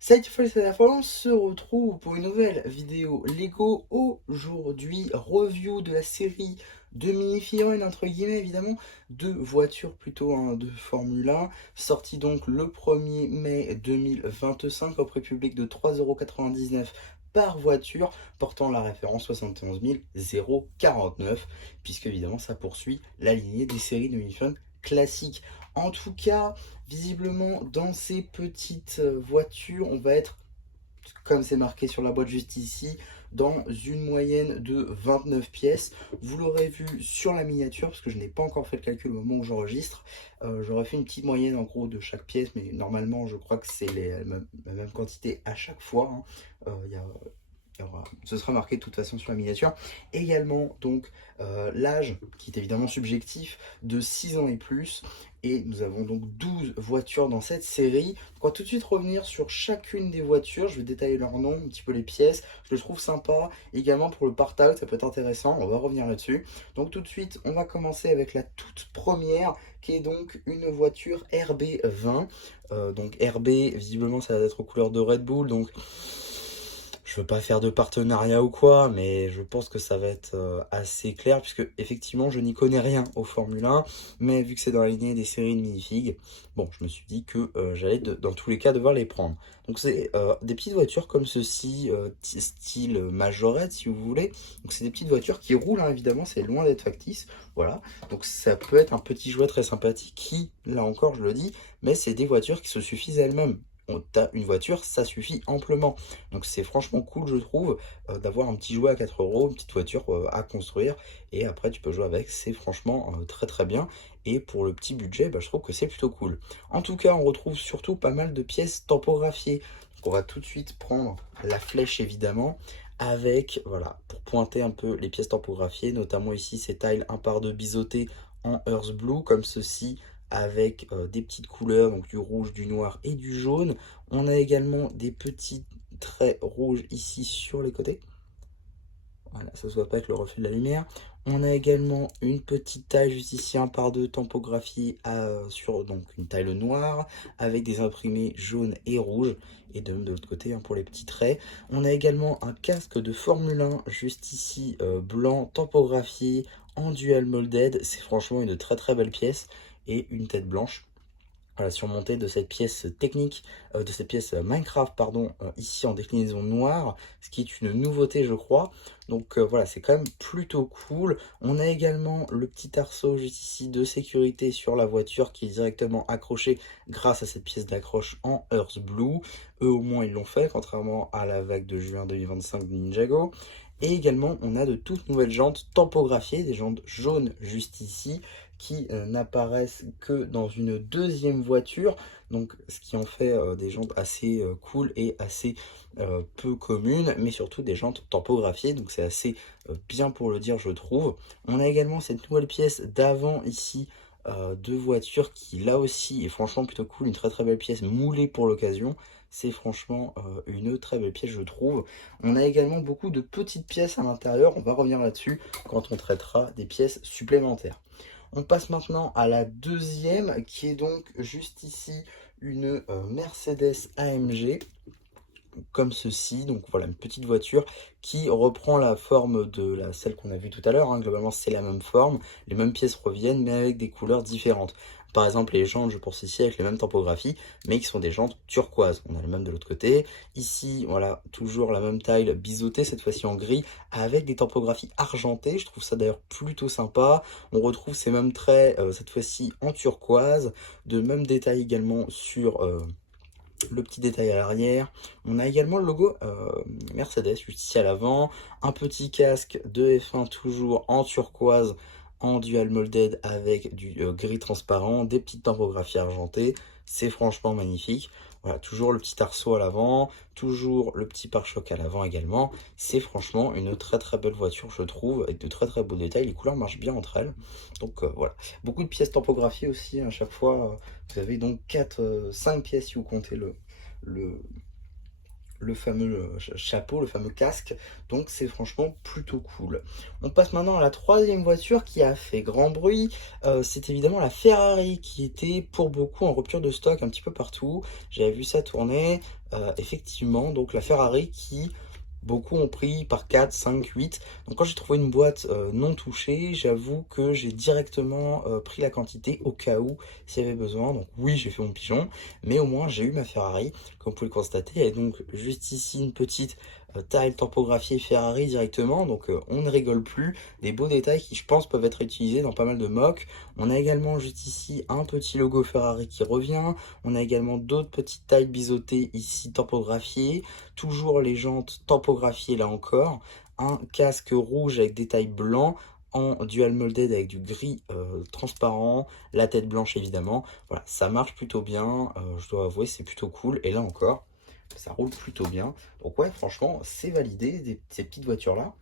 Salut tout le monde, c'est la fois, on se retrouve pour une nouvelle vidéo Lego. Aujourd'hui, review de la série de mini-figurines, entre guillemets évidemment, de voitures plutôt, hein, de Formule 1, sorti donc le 1er mai 2025 au prix public de 3,99 € par voiture, portant la référence 71 049, puisque évidemment ça poursuit la lignée des séries de mini-figurines classiques. En tout cas, visiblement, dans ces petites voitures, on va être, comme c'est marqué sur la boîte juste ici, dans une moyenne de 29 pièces. Vous l'aurez vu sur la miniature, parce que je n'ai pas encore fait le calcul au moment où j'enregistre. J'aurais fait une petite moyenne en gros de chaque pièce, mais normalement je crois que c'est la même quantité à chaque fois, hein. Il y a ce sera marqué de toute façon sur la miniature. Également, donc, l'âge, qui est évidemment subjectif, de 6 ans et plus. Et nous avons donc 12 voitures dans cette série. On va tout de suite revenir sur chacune des voitures. Je vais détailler leur nom, un petit peu les pièces. Je le trouve sympa. Également pour le partage, ça peut être intéressant. On va revenir là-dessus. Donc tout de suite, on va commencer avec la toute première, qui est donc une voiture RB20. Donc RB, visiblement, ça va être aux couleurs de Red Bull. Donc je veux pas faire de partenariat ou quoi, mais je pense que ça va être assez clair, puisque effectivement je n'y connais rien au Formule 1, mais vu que c'est dans la lignée des séries de minifigs, bon, je me suis dit que j'allais dans tous les cas devoir les prendre. Donc c'est des petites voitures comme ceci, style majorette si vous voulez. Donc c'est des petites voitures qui roulent, hein, évidemment, c'est loin d'être factice, voilà. Donc ça peut être un petit jouet très sympathique qui, là encore je le dis, mais c'est des voitures qui se suffisent à elles-mêmes. T'as une voiture, ça suffit amplement. Donc c'est franchement cool, je trouve, d'avoir un petit jouet à 4 euros, une petite voiture à construire, et après tu peux jouer avec, c'est franchement très très bien. Et pour le petit budget, bah, je trouve que c'est plutôt cool. En tout cas, on retrouve surtout pas mal de pièces tampographiées. Donc on va tout de suite prendre la flèche évidemment, avec, voilà, pour pointer un peu les pièces tampographiées, notamment ici ces tiles 1 par 2 biseautés en Earth Blue, comme ceci, avec des petites couleurs, donc du rouge, du noir et du jaune. On a également des petits traits rouges ici sur les côtés. Voilà, ça se voit pas avec le reflet de la lumière. On a également une petite taille juste ici, 1 par 2 tampographiée sur donc une taille noire avec des imprimés jaunes et rouges. Et de même de l'autre côté, hein, pour les petits traits. On a également un casque de Formule 1 juste ici, blanc, tampographié en dual molded. C'est franchement une très très belle pièce. Et une tête blanche. Voilà, surmonté de cette pièce technique, de cette pièce Minecraft, pardon, ici en déclinaison noire, ce qui est une nouveauté, je crois. Donc voilà, c'est quand même plutôt cool. On a également le petit arceau juste ici de sécurité sur la voiture qui est directement accroché grâce à cette pièce d'accroche en Earth Blue. Eux au moins ils l'ont fait, contrairement à la vague de juin 2025 de Ninjago. Et également, on a de toutes nouvelles jantes tampographiées, des jantes jaunes juste ici, qui n'apparaissent que dans une deuxième voiture, donc ce qui en fait des jantes assez cool et assez peu communes, mais surtout des jantes tampographiées, donc c'est assez bien pour le dire, je trouve. On a également cette nouvelle pièce d'avant ici, de voiture, qui là aussi est franchement plutôt cool, une très très belle pièce moulée pour l'occasion. C'est franchement une très belle pièce, je trouve. On a également beaucoup de petites pièces à l'intérieur, on va revenir là-dessus quand on traitera des pièces supplémentaires. On passe maintenant à la deuxième, qui est donc juste ici une Mercedes AMG, comme ceci. Donc voilà, une petite voiture qui reprend la forme de celle qu'on a vue tout à l'heure, hein. Globalement c'est la même forme, les mêmes pièces reviennent, mais avec des couleurs différentes. Par exemple, les jantes, je pense ici, avec les mêmes topographies, mais qui sont des jantes turquoises. On a les mêmes de l'autre côté. Ici, voilà, toujours la même taille biseautée, cette fois-ci en gris, avec des topographies argentées. Je trouve ça d'ailleurs plutôt sympa. On retrouve ces mêmes traits, cette fois-ci en turquoise. De même détails également sur le petit détail à l'arrière. On a également le logo Mercedes juste ici à l'avant. Un petit casque de F1 toujours en turquoise, en dual molded avec du gris transparent, des petites typographies argentées. C'est franchement magnifique. Voilà, toujours le petit arceau à l'avant, toujours le petit pare-choc à l'avant également. C'est franchement une très très belle voiture, je trouve, avec de très très beaux détails. Les couleurs marchent bien entre elles. Donc voilà, beaucoup de pièces tampographiées aussi à chaque fois. Vous avez donc 5 pièces si vous comptez le, le fameux chapeau, le fameux casque, donc c'est franchement plutôt cool. On passe maintenant à la troisième voiture qui a fait grand bruit, c'est évidemment la Ferrari qui était pour beaucoup en rupture de stock un petit peu partout. J'avais vu ça tourner, effectivement, donc la Ferrari qui beaucoup ont pris par 4, 5, 8. Donc quand j'ai trouvé une boîte non touchée, j'avoue que j'ai directement pris la quantité au cas où s'il y avait besoin. Donc oui, j'ai fait mon pigeon, mais au moins j'ai eu ma Ferrari, comme vous pouvez le constater. Et donc juste ici une petite tile tampographiée Ferrari directement. Donc on ne rigole plus. Des beaux détails qui je pense peuvent être utilisés dans pas mal de mocks. On a également juste ici un petit logo Ferrari qui revient. On a également d'autres petites tailles biseautées ici tampographiées. Toujours les jantes tampographiées là encore. Un casque rouge avec des tailles blancs en dual molded avec du gris transparent, la tête blanche évidemment. Voilà, ça marche plutôt bien, je dois avouer, c'est plutôt cool. Et là encore, ça roule plutôt bien. Donc ouais, franchement, c'est validé, ces petites voitures-là.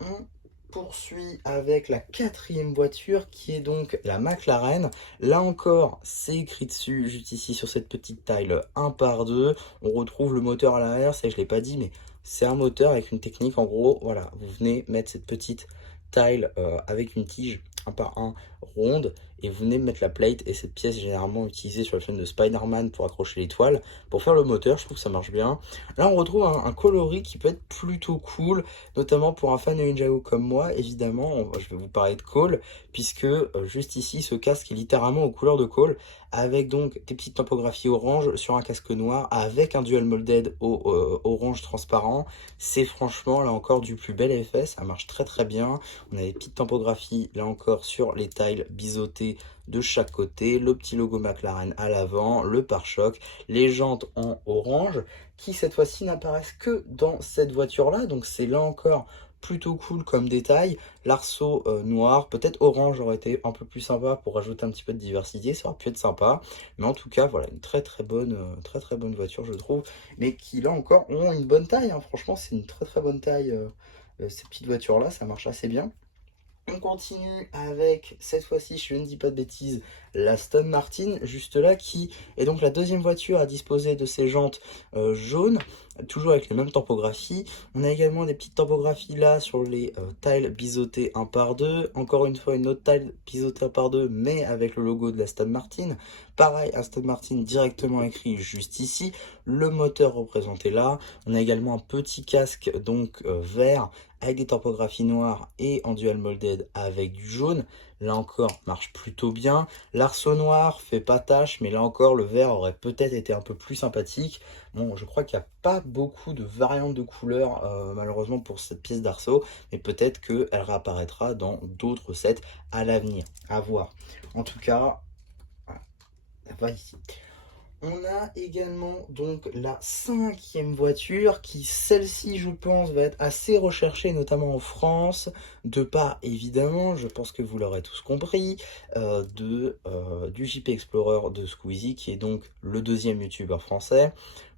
On poursuit avec la quatrième voiture qui est donc la McLaren. Là encore, c'est écrit dessus, juste ici sur cette petite tile 1 par 2. On retrouve le moteur à l'arrière, ça je ne l'ai pas dit, mais c'est un moteur avec une technique. En gros, voilà, vous venez mettre cette petite tile avec une tige 1 par 1 ronde et vous venez mettre la plate, et cette pièce est généralement utilisée sur le film de Spider-Man pour accrocher l'étoile. Pour faire le moteur, je trouve que ça marche bien. Là on retrouve un coloris qui peut être plutôt cool, notamment pour un fan de Ninjago comme moi. Évidemment, je vais vous parler de Cole, puisque juste ici ce casque est littéralement aux couleurs de Cole, avec donc des petites typographies orange sur un casque noir, avec un dual molded au orange transparent. C'est franchement là encore du plus bel effet, ça marche très très bien. On a des petites typographies là encore sur les tiles biseautées de chaque côté, le petit logo McLaren à l'avant, le pare-choc, les jantes en orange qui cette fois-ci n'apparaissent que dans cette voiture-là. Donc c'est là encore plutôt cool comme détail. L'arceau noir, peut-être orange aurait été un peu plus sympa pour rajouter un petit peu de diversité, ça aurait pu être sympa. Mais en tout cas, voilà, une très très bonne voiture je trouve, mais qui là encore ont une bonne taille, hein. Franchement, c'est une très très bonne taille, ces petites voitures-là, ça marche assez bien. On continue avec, cette fois-ci, je ne dis pas de bêtises, la Aston Martin, juste là, qui est donc la deuxième voiture à disposer de ces jantes jaunes, toujours avec les mêmes typographies. On a également des petites typographies là sur les tiles biseautées 1 par 2. Encore une fois, une autre tile biseautée 1 par 2, mais avec le logo de la Aston Martin. Pareil, Aston Martin directement écrit juste ici. Le moteur représenté là. On a également un petit casque donc vert avec des typographies noires et en dual molded avec du jaune. Là encore, marche plutôt bien. L'arceau noir fait pas tâche, mais là encore, le vert aurait peut-être été un peu plus sympathique. Bon, je crois qu'il n'y a pas beaucoup de variantes de couleurs, malheureusement, pour cette pièce d'arceau, mais peut-être qu'elle réapparaîtra dans d'autres sets à l'avenir. À voir. En tout cas, voilà, ça va ici. On a également donc la cinquième voiture qui, celle-ci, je pense, va être assez recherchée, notamment en France, de part, évidemment, je pense que vous l'aurez tous compris, du JP Explorer de Squeezie, qui est donc le deuxième youtubeur français,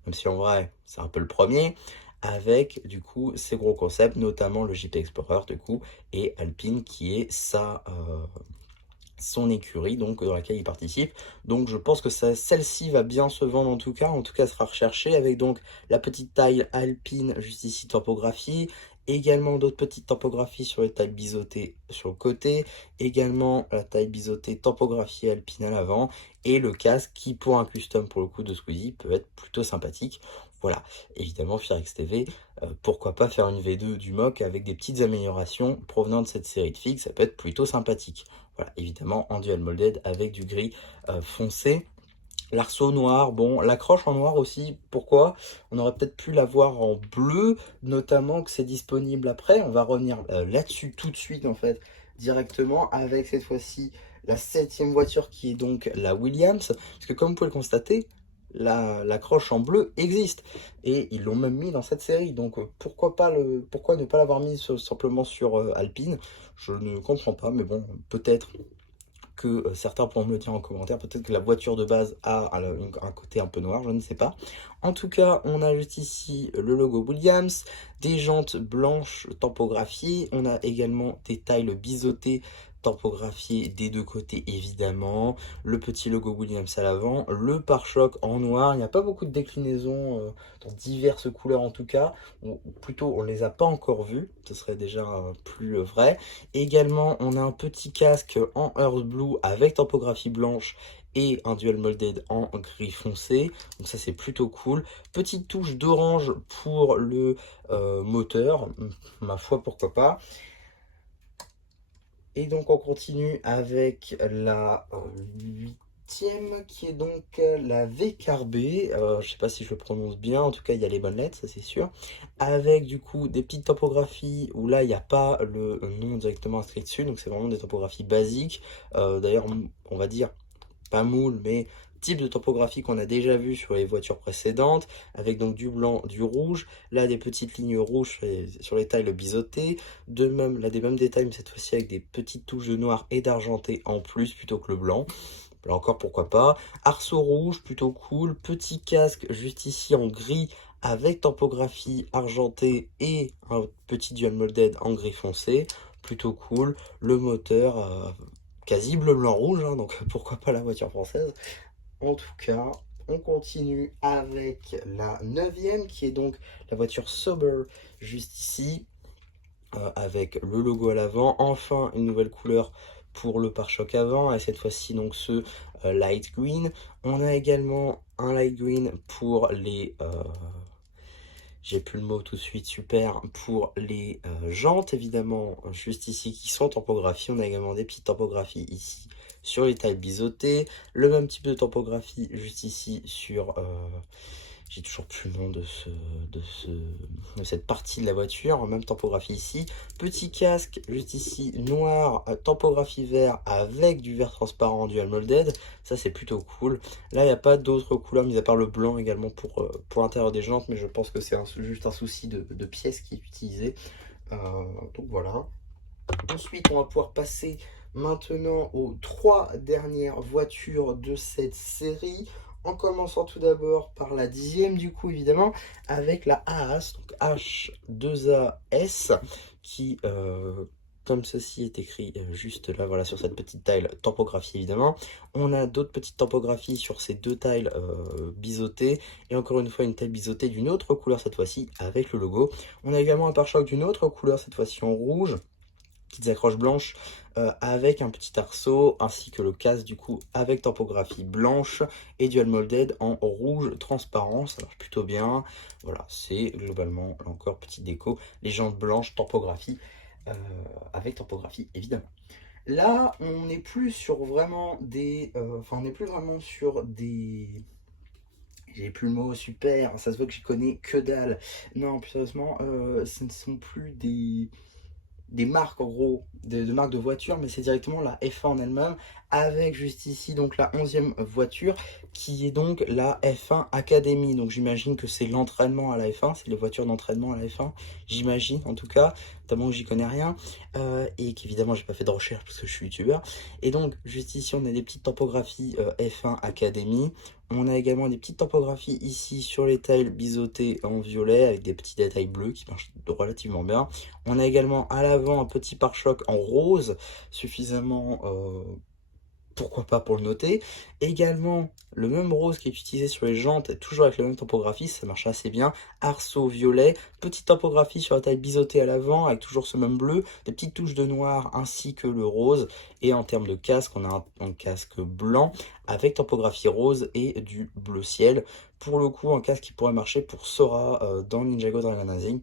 même si en vrai, c'est un peu le premier, avec, du coup, ces gros concepts, notamment le JP Explorer, du coup, et Alpine, qui est son écurie donc dans laquelle il participe. Donc je pense que celle-ci va bien se vendre, en tout cas sera recherchée, avec donc la petite taille Alpine juste ici typographie, également d'autres petites typographies sur les tailles biseautées sur le côté, également la taille biseautée typographie Alpine à l'avant, et le casque qui, pour un custom pour le coup de Squeezie, peut être plutôt sympathique. Voilà, évidemment Firex TV, pourquoi pas faire une V2 du mock avec des petites améliorations provenant de cette série de figues, ça peut être plutôt sympathique. Voilà, évidemment en dual molded avec du gris foncé. L'arceau noir, bon, l'accroche en noir aussi, pourquoi? On aurait peut-être pu l'avoir en bleu, notamment que c'est disponible après. On va revenir là-dessus tout de suite, en fait, directement, avec cette fois-ci la septième voiture qui est donc la Williams. Parce que comme vous pouvez le constater, l'accroche en bleu existe. Et ils l'ont même mis dans cette série. Donc pourquoi ne pas l'avoir mis simplement sur Alpine? Je ne comprends pas, mais bon, peut-être que certains pourront me le dire en commentaire, peut-être que la voiture de base a un côté un peu noir, je ne sais pas. En tout cas, on a juste ici le logo Williams, des jantes blanches tampographiées, on a également des tiles biseautées topographié des deux côtés évidemment, le petit logo Williams à l'avant, le pare-choc en noir. Il n'y a pas beaucoup de déclinaisons dans diverses couleurs en tout cas, ou plutôt on ne les a pas encore vues, ce serait déjà plus vrai. Également on a un petit casque en Earth Blue avec topographie blanche et un dual molded en gris foncé, donc ça c'est plutôt cool. Petite touche d'orange pour le moteur, ma foi pourquoi pas. Et donc on continue avec la huitième qui est donc la VCARB. Je sais pas si je le prononce bien, en tout cas il y a les bonnes lettres, ça c'est sûr. Avec du coup des petites topographies où là il n'y a pas le nom directement inscrit dessus, donc c'est vraiment des topographies basiques. D'ailleurs on va dire pas moule, mais type de topographie qu'on a déjà vu sur les voitures précédentes, avec donc du blanc, du rouge, là des petites lignes rouges sur les tailles biseautées, de même, là des mêmes détails, mais cette fois-ci avec des petites touches de noir et d'argenté en plus plutôt que le blanc. Là encore pourquoi pas. Arceau rouge, plutôt cool. Petit casque juste ici en gris avec topographie argentée et un petit dual molded en gris foncé. Plutôt cool. Le moteur quasi bleu, blanc, rouge, hein, donc pourquoi pas la voiture française. En tout cas, on continue avec la neuvième qui est donc la voiture Sober juste ici. Avec le logo à l'avant, enfin une nouvelle couleur pour le pare-choc avant, et cette fois-ci donc ce light green. On a également un light green pour les j'ai plus le mot tout de suite, super, pour les jantes évidemment juste ici qui sont topographies. On a également des petites topographies ici sur les tailles biseautées, le même type de topographie juste ici sur j'ai toujours plus le nom de cette partie de la voiture, même topographie ici. Petit casque juste ici, noir, topographie vert avec du vert transparent dual molded. Ça c'est plutôt cool. Là il n'y a pas d'autres couleurs, mis à part le blanc également pour l'intérieur des jantes, mais je pense que c'est juste un souci de pièce qui est utilisé. Donc voilà. Ensuite on va pouvoir passer maintenant aux trois dernières voitures de cette série, en commençant tout d'abord par la 10e du coup évidemment, avec la AAS, donc H2AS, qui comme ceci est écrit juste là, voilà, sur cette petite tile topographie évidemment. On a d'autres petites topographies sur ces deux tiles biseautées, et encore une fois une tile biseautée d'une autre couleur cette fois-ci avec le logo. On a également un pare-choc d'une autre couleur, cette fois-ci en rouge, petites accroches blanches avec un petit arceau, ainsi que le casque du coup avec topographie blanche et dual molded en rouge transparent. Ça marche plutôt bien. Voilà, c'est globalement là encore petite déco, les jantes blanches, topographie avec topographie évidemment. Là on n'est plus sur vraiment des on n'est plus vraiment sur des, j'ai plus le mot, super, ça se voit que j'y connais que dalle. Non, plus sérieusement, ce ne sont plus des marques en gros, de marques de voitures, mais c'est directement la F1 en elle-même, avec juste ici donc la 11e voiture qui est donc la F1 Academy. Donc j'imagine que c'est l'entraînement à la F1, c'est les voitures d'entraînement à la F1, j'imagine en tout cas, notamment que j'y connais rien, et qu'évidemment j'ai pas fait de recherche parce que je suis youtubeur. Et donc juste ici on a des petites topographies F1 Academy. On a également des petites topographies ici sur les tailles biseautées en violet avec des petits détails bleus qui marchent relativement bien. On a également à l'avant un petit pare-choc en rose, suffisamment pourquoi pas pour le noter. Également le même rose qui est utilisé sur les jantes, toujours avec la même topographie, ça marche assez bien. Arceau violet, petite topographie sur la taille biseautée à l'avant avec toujours ce même bleu, des petites touches de noir ainsi que le rose. Et en termes de casque, on a un casque blanc avec topographie rose et du bleu ciel. Pour le coup, un casque qui pourrait marcher pour Sora dans Ninjago Dragon Racing.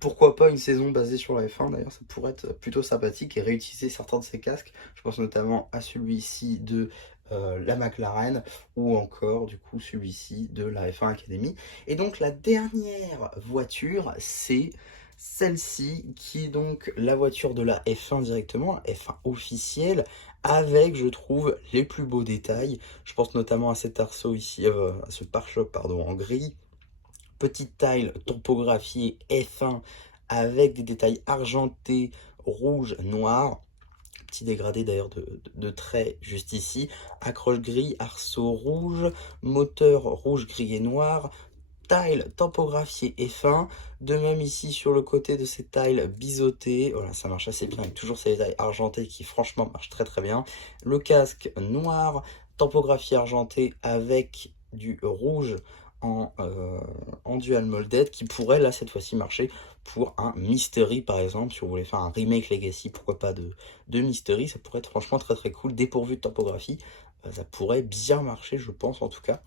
Pourquoi pas une saison basée sur la F1 d'ailleurs, ça pourrait être plutôt sympathique, et réutiliser certains de ces casques. Je pense notamment à celui-ci de la McLaren, ou encore du coup celui-ci de la F1 Academy. Et donc la dernière voiture, c'est celle-ci qui est donc la voiture de la F1 directement, la F1 officielle, avec je trouve les plus beaux détails. Je pense notamment à cet arceau ici, à ce pare-choc pardon en gris. Petite tile topographiée F1 avec des détails argentés, rouge, noir. Petit dégradé d'ailleurs de traits juste ici. Accroche gris, arceau rouge, moteur rouge, gris et noir. tile tampographié et fin. De même ici sur le côté de ces tiles biseautés, voilà, ça marche assez bien avec toujours ces détails argentés qui franchement marchent très très bien. Le casque noir, tampographié argenté avec du rouge en dual molded qui pourrait là cette fois-ci marcher pour un Mystery par exemple. Si vous voulez faire un remake Legacy, pourquoi pas de Mystery, ça pourrait être franchement très très cool, dépourvu de tapographie. Ça pourrait bien marcher, je pense en tout cas.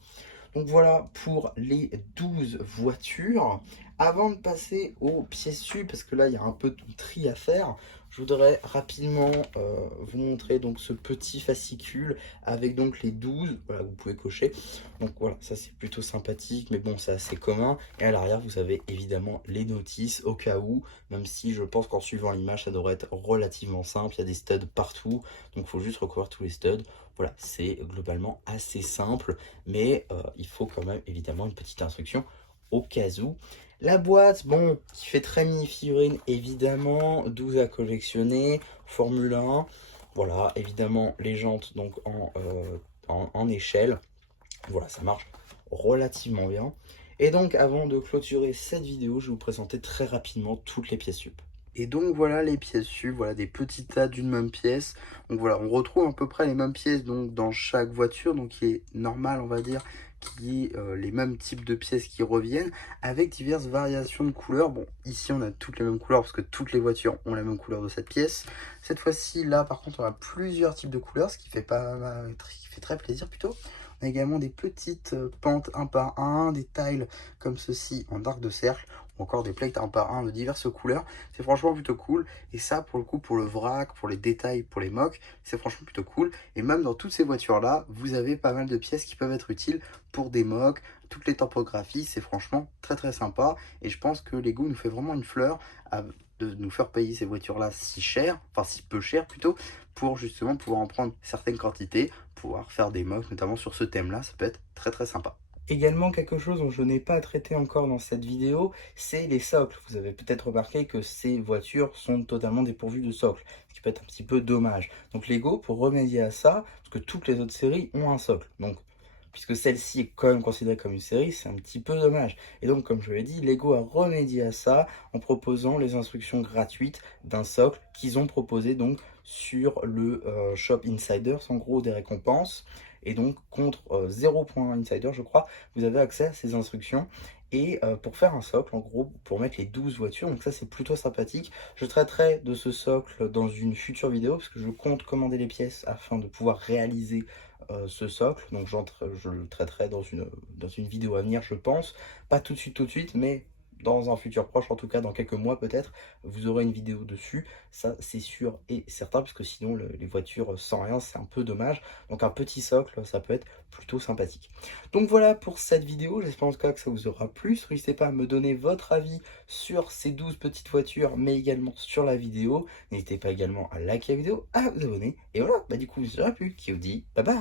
Donc voilà pour les 12 voitures. Avant de passer aux pièces sup, parce que là il y a un peu de tri à faire, je voudrais rapidement vous montrer donc ce petit fascicule avec donc les 12, voilà, vous pouvez cocher. Donc voilà, ça c'est plutôt sympathique, mais bon c'est assez commun. Et à l'arrière vous avez évidemment les notices au cas où, même si je pense qu'en suivant l'image ça devrait être relativement simple. Il y a des studs partout, donc il faut juste recouvrir tous les studs. Voilà, c'est globalement assez simple, mais il faut quand même évidemment une petite instruction au cas où. La boîte, bon, qui fait très mini figurine, évidemment, 12 à collectionner, Formule 1, voilà, évidemment les jantes donc en échelle, voilà, ça marche relativement bien. Et donc avant de clôturer cette vidéo, je vais vous présenter très rapidement toutes les pièces sup. Et donc voilà les pièces sup, voilà des petits tas d'une même pièce. Donc voilà, on retrouve à peu près les mêmes pièces donc dans chaque voiture, donc il est normal on va dire qu'il y ait les mêmes types de pièces qui reviennent avec diverses variations de couleurs. Bon, ici on a toutes les mêmes couleurs parce que toutes les voitures ont la même couleur de cette pièce. Cette fois-ci, là par contre, on a plusieurs types de couleurs, ce qui fait qui fait très plaisir plutôt. On a également des petites pentes un par un, des tiles comme ceci en arc de cercle, ou encore des plates un par un de diverses couleurs. C'est franchement plutôt cool. Et ça, pour le coup, pour le vrac, pour les détails, pour les mocs, c'est franchement plutôt cool. Et même dans toutes ces voitures-là, vous avez pas mal de pièces qui peuvent être utiles pour des mocs, toutes les topographies. C'est franchement très très sympa. Et je pense que Lego nous fait vraiment une fleur de nous faire payer ces voitures-là si cher, enfin si peu cher plutôt, pour justement pouvoir en prendre certaines quantités, pouvoir faire des mocks, notamment sur ce thème-là, ça peut être très très sympa. Également, quelque chose dont je n'ai pas traité encore dans cette vidéo, c'est les socles. Vous avez peut-être remarqué que ces voitures sont totalement dépourvues de socle, ce qui peut être un petit peu dommage. Donc Lego, pour remédier à ça, parce que toutes les autres séries ont un socle, donc puisque celle-ci est quand même considérée comme une série, c'est un petit peu dommage. Et donc, comme je l'ai dit, Lego a remédié à ça en proposant les instructions gratuites d'un socle qu'ils ont proposé donc sur le Shop Insiders, en gros des récompenses. Et donc, contre 0 points Insider, je crois, vous avez accès à ces instructions. Et pour faire un socle, en gros, pour mettre les 12 voitures, donc ça c'est plutôt sympathique. Je traiterai de ce socle dans une future vidéo, parce que je compte commander les pièces afin de pouvoir réaliser ce socle. Donc je le traiterai dans une vidéo à venir, je pense. Pas tout de suite, mais dans un futur proche, en tout cas dans quelques mois peut-être, vous aurez une vidéo dessus. Ça c'est sûr et certain, parce que sinon les voitures sans rien, c'est un peu dommage. Donc un petit socle, ça peut être plutôt sympathique. Donc voilà pour cette vidéo, j'espère en tout cas que ça vous aura plu. N'hésitez pas à me donner votre avis sur ces 12 petites voitures, mais également sur la vidéo. N'hésitez pas également à liker la vidéo, à vous abonner. Et voilà, bah du coup, vous aurez pu. Qui vous dit bye bye.